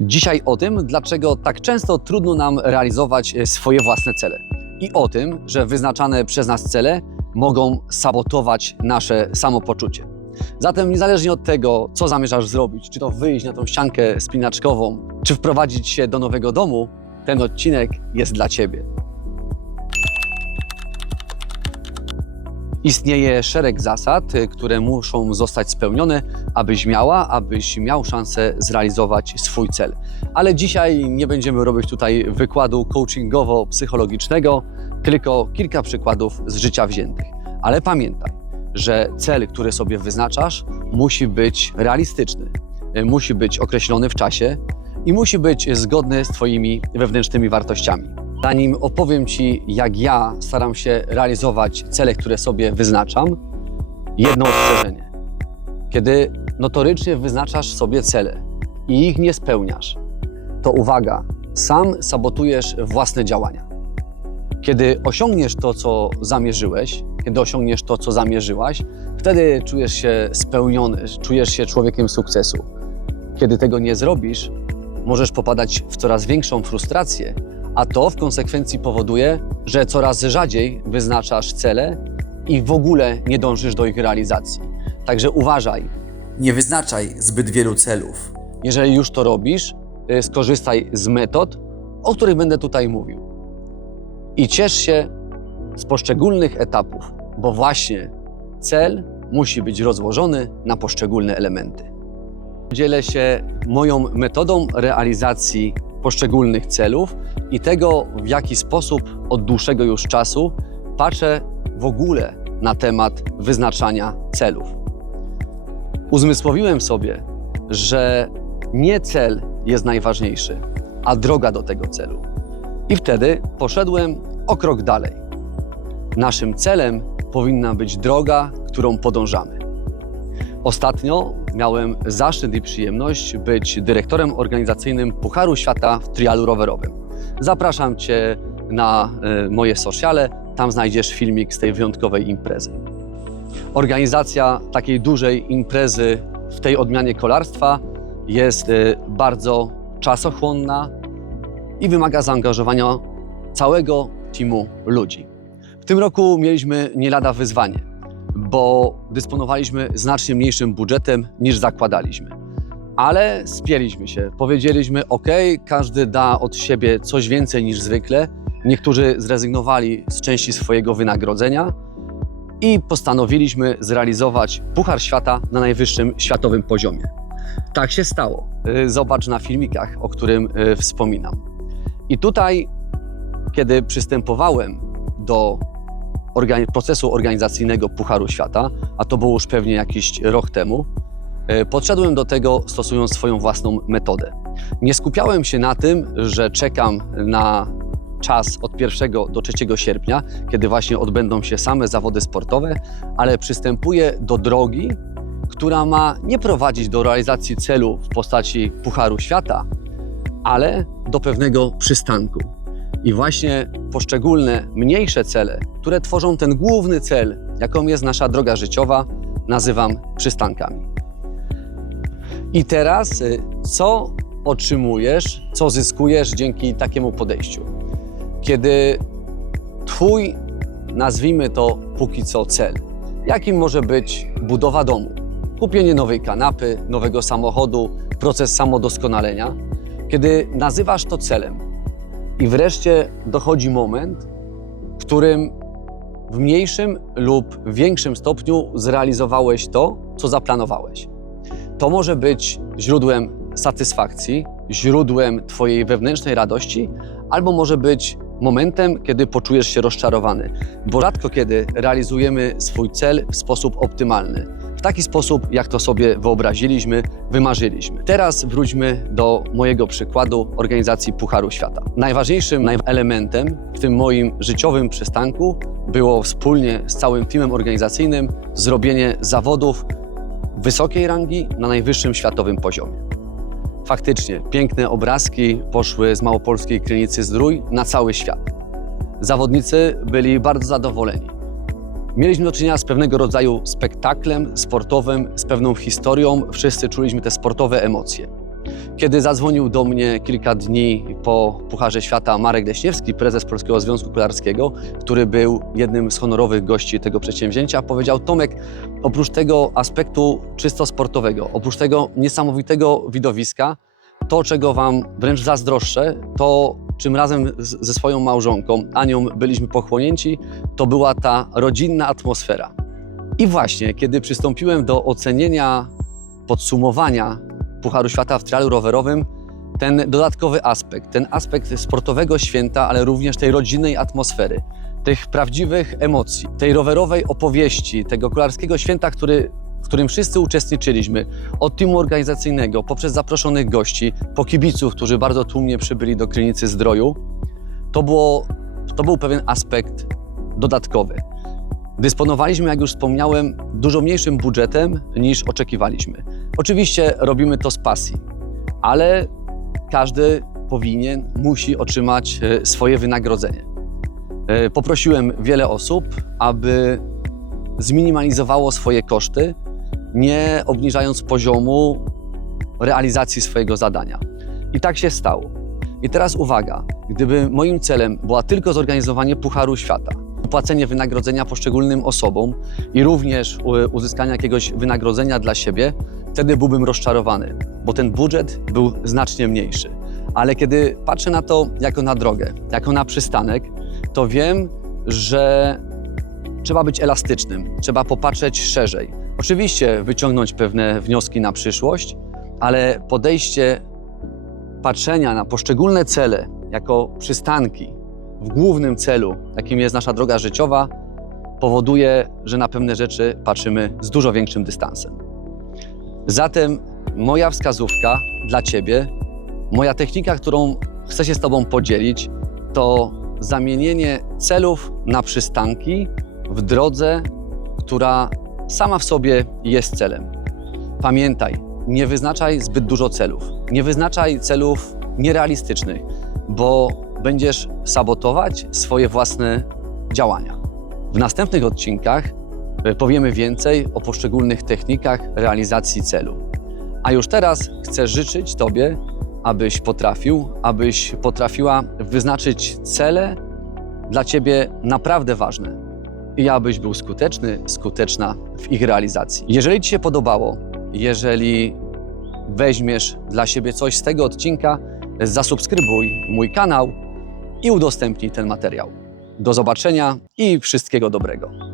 Dzisiaj o tym, dlaczego tak często trudno nam realizować e, swoje własne cele. I o tym, że wyznaczane przez nas cele mogą sabotować nasze samopoczucie. Zatem niezależnie od tego, co zamierzasz zrobić, czy to wyjść na tą ściankę spinaczkową, czy wprowadzić się do nowego domu, ten odcinek jest dla Ciebie. Istnieje szereg zasad, y, które muszą zostać spełnione, abyś miała, abyś miał szansę zrealizować swój cel. Ale dzisiaj nie będziemy robić tutaj wykładu coachingowo-psychologicznego, tylko kilka przykładów z życia wziętych. Ale pamiętaj, że cel, który sobie wyznaczasz, musi być realistyczny, y, musi być określony w czasie i musi być zgodny z Twoimi wewnętrznymi wartościami. Zanim opowiem Ci, jak ja staram się realizować cele, które sobie wyznaczam, jedno ostrzeżenie. Kiedy notorycznie wyznaczasz sobie cele i ich nie spełniasz, to uwaga, sam sabotujesz własne działania. Kiedy osiągniesz to, co zamierzyłeś, kiedy osiągniesz to, co zamierzyłaś, wtedy czujesz się spełniony, czujesz się człowiekiem sukcesu. Kiedy tego nie zrobisz, możesz popadać w coraz większą frustrację, a to w konsekwencji powoduje, że coraz rzadziej wyznaczasz cele i w ogóle nie dążysz do ich realizacji. Także uważaj, Nie wyznaczaj zbyt wielu celów. jeżeli już to robisz, y, skorzystaj z metod, o których będę tutaj mówił. I ciesz się z poszczególnych etapów, bo właśnie cel musi być rozłożony na poszczególne elementy. Dzielę się moją metodą realizacji poszczególnych celów i tego, w jaki sposób od dłuższego już czasu patrzę w ogóle na temat wyznaczania celów. Uzmysłowiłem sobie, że nie cel jest najważniejszy, a droga do tego celu. I wtedy poszedłem o krok dalej. Naszym celem powinna być droga, którą podążamy. Ostatnio miałem zaszczyt i przyjemność być dyrektorem organizacyjnym Pucharu Świata w trialu rowerowym. Zapraszam Cię na y, moje sociale, tam znajdziesz filmik z tej wyjątkowej imprezy. Organizacja takiej dużej imprezy w tej odmianie kolarstwa jest y, bardzo czasochłonna i wymaga zaangażowania całego teamu ludzi. W tym roku mieliśmy nie lada wyzwanie, bo dysponowaliśmy znacznie mniejszym budżetem niż zakładaliśmy. Ale spieliśmy się, powiedzieliśmy: OK, każdy da od siebie coś więcej niż zwykle. Niektórzy zrezygnowali z części swojego wynagrodzenia i postanowiliśmy zrealizować Puchar Świata na najwyższym światowym poziomie. Tak się stało. Y, Zobacz na filmikach, o którym y, wspominam. I tutaj, kiedy przystępowałem do organi- procesu organizacyjnego Pucharu Świata, a to było już pewnie jakiś rok temu, y, podszedłem do tego stosując swoją własną metodę. Nie skupiałem się na tym, że czekam na czas od 1 do 3 sierpnia, kiedy właśnie odbędą się same zawody sportowe, ale przystępuję do drogi, która ma nie prowadzić do realizacji celu w postaci Pucharu Świata, ale do pewnego przystanku. I właśnie poszczególne mniejsze cele, które tworzą ten główny cel, jaką jest nasza droga życiowa, nazywam przystankami. I teraz, y, co otrzymujesz, co zyskujesz dzięki takiemu podejściu? Kiedy Twój, nazwijmy to póki co cel, jakim może być budowa domu, kupienie nowej kanapy, nowego samochodu, proces samodoskonalenia, kiedy nazywasz to celem i wreszcie dochodzi moment, w którym w mniejszym lub większym stopniu zrealizowałeś to, co zaplanowałeś. To może być źródłem satysfakcji, źródłem Twojej wewnętrznej radości, albo może być momentem, kiedy poczujesz się rozczarowany, bo rzadko kiedy realizujemy swój cel w sposób optymalny. W taki sposób, jak to sobie wyobraziliśmy, wymarzyliśmy. Teraz wróćmy do mojego przykładu organizacji Pucharu Świata. Najważniejszym naj- elementem w tym moim życiowym przystanku było wspólnie z całym teamem organizacyjnym zrobienie zawodów wysokiej rangi na najwyższym światowym poziomie. Faktycznie, piękne obrazki poszły z Małopolskiej Krynicy Zdrój na cały świat. Zawodnicy byli bardzo zadowoleni. Mieliśmy do czynienia z pewnego rodzaju spektaklem sportowym, z pewną historią. Wszyscy czuliśmy te sportowe emocje. Kiedy zadzwonił do mnie kilka dni po Pucharze Świata Marek Leśniewski, prezes Polskiego Związku Kolarskiego, który był jednym z honorowych gości tego przedsięwzięcia, powiedział: Tomek, oprócz tego aspektu czysto sportowego, oprócz tego niesamowitego widowiska, to czego Wam wręcz zazdroszczę, to czym razem z, ze swoją małżonką Anią byliśmy pochłonięci, to była ta rodzinna atmosfera. I właśnie, kiedy przystąpiłem do ocenienia, podsumowania Pucharu Świata w trialu rowerowym, ten dodatkowy aspekt, ten aspekt sportowego święta, ale również tej rodzinnej atmosfery, tych prawdziwych emocji, tej rowerowej opowieści, tego kolarskiego święta, który, w którym wszyscy uczestniczyliśmy, od teamu organizacyjnego, poprzez zaproszonych gości, po kibiców, którzy bardzo tłumnie przybyli do Krynicy Zdroju, to, było, to był pewien aspekt dodatkowy. Dysponowaliśmy, jak już wspomniałem, dużo mniejszym budżetem niż oczekiwaliśmy. Oczywiście robimy to z pasji, ale każdy powinien, musi otrzymać e, swoje wynagrodzenie. E, Poprosiłem wiele osób, aby zminimalizowało swoje koszty, nie obniżając poziomu realizacji swojego zadania. I tak się stało. I teraz uwaga, gdyby moim celem była tylko zorganizowanie Pucharu Świata, płacenie wynagrodzenia poszczególnym osobom i również uzyskanie jakiegoś wynagrodzenia dla siebie, wtedy byłbym rozczarowany, bo ten budżet był znacznie mniejszy. Ale kiedy patrzę na to jako na drogę, jako na przystanek, to wiem, że trzeba być elastycznym, trzeba popatrzeć szerzej. Oczywiście wyciągnąć pewne wnioski na przyszłość, ale podejście patrzenia na poszczególne cele jako przystanki w głównym celu, jakim jest nasza droga życiowa, powoduje, że na pewne rzeczy patrzymy z dużo większym dystansem. Zatem moja wskazówka dla Ciebie, moja technika, którą chcę się z Tobą podzielić, to zamienienie celów na przystanki w drodze, która sama w sobie jest celem. Pamiętaj, nie wyznaczaj zbyt dużo celów. Nie wyznaczaj celów nierealistycznych, bo będziesz sabotować swoje własne działania. W następnych odcinkach e, powiemy więcej o poszczególnych technikach realizacji celu. A już teraz chcę życzyć Tobie, abyś potrafił, abyś potrafiła wyznaczyć cele dla Ciebie naprawdę ważne i abyś był skuteczny, skuteczna w ich realizacji. Jeżeli Ci się podobało, jeżeli weźmiesz dla siebie coś z tego odcinka, zasubskrybuj mój kanał i udostępnij ten materiał. Do zobaczenia i wszystkiego dobrego.